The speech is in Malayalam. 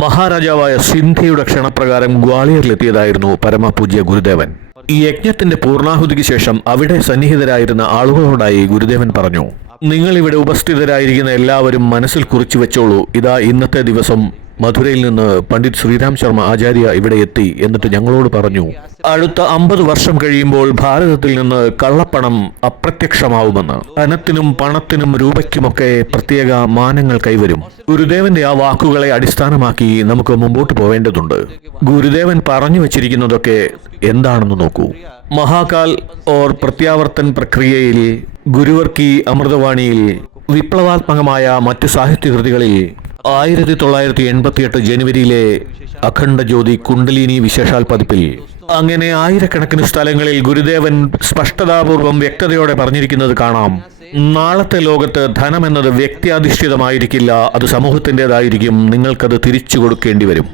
മഹാരാജാവായ സിന്ധിയുടെ ക്ഷണപ്രകാരം ഗ്വാളിയറിലെത്തിയതായിരുന്നു പരമപൂജ്യ ഗുരുദേവൻ. ഈ യജ്ഞത്തിന്റെ പൂർണ്ണാഹുതിക്ക് ശേഷം അവിടെ സന്നിഹിതരായിരുന്ന ആളുകളോടായി ഗുരുദേവൻ പറഞ്ഞു, നിങ്ങൾ ഇവിടെ ഉപസ്ഥിതരായിരിക്കുന്ന എല്ലാവരും മനസ്സിൽ കുറിച്ചു വെച്ചോളൂ. ഇതാ ഇന്നത്തെ ദിവസം മധുരയിൽ നിന്ന് പണ്ഡിറ്റ് ശ്രീരാം ശർമ്മ ആചാര്യ ഇവിടെ എത്തി. എന്നിട്ട് ഞങ്ങളോട് പറഞ്ഞു, അടുത്ത 50 വർഷം കഴിയുമ്പോൾ ഭാരതത്തിൽ നിന്ന് കള്ളപ്പണം അപ്രത്യക്ഷമാവുമെന്ന്. ധനത്തിനും പണത്തിനും രൂപയ്ക്കുമൊക്കെ പ്രത്യേക മാനങ്ങൾ കൈവരും. ഗുരുദേവന്റെ ആ വാക്കുകളെ അടിസ്ഥാനമാക്കി നമുക്ക് മുമ്പോട്ട് പോവേണ്ടതുണ്ട്. ഗുരുദേവൻ പറഞ്ഞു വെച്ചിരിക്കുന്നതൊക്കെ എന്താണെന്ന് നോക്കൂ. മഹാകാൽ ഓർ പ്രത്യാവർത്തൻ പ്രക്രിയയിൽ, ഗുരുവർ കി അമൃതവാണിയിൽ, വിപ്ലവാത്മകമായ മറ്റു സാഹിത്യകൃതികളിൽ 1988 ജനുവരിയിലെ അഖണ്ഡ ജ്യോതി കുണ്ടലിനി വിശേഷാൽ പതിപ്പിൽ, അങ്ങനെ ആയിരക്കണക്കിന് സ്ഥലങ്ങളിൽ ഗുരുദേവൻ സ്പഷ്ടതാപൂർവം വ്യക്തതയോടെ പറഞ്ഞിരിക്കുന്നത് കാണാം. നാളത്തെ ലോകത്ത് ധനമെന്നത് വ്യക്തിയാധിഷ്ഠിതമായിരിക്കില്ല, അത് സമൂഹത്തിൻ്റെതായിരിക്കും. നിങ്ങൾക്കത് തിരിച്ചു കൊടുക്കേണ്ടി വരും.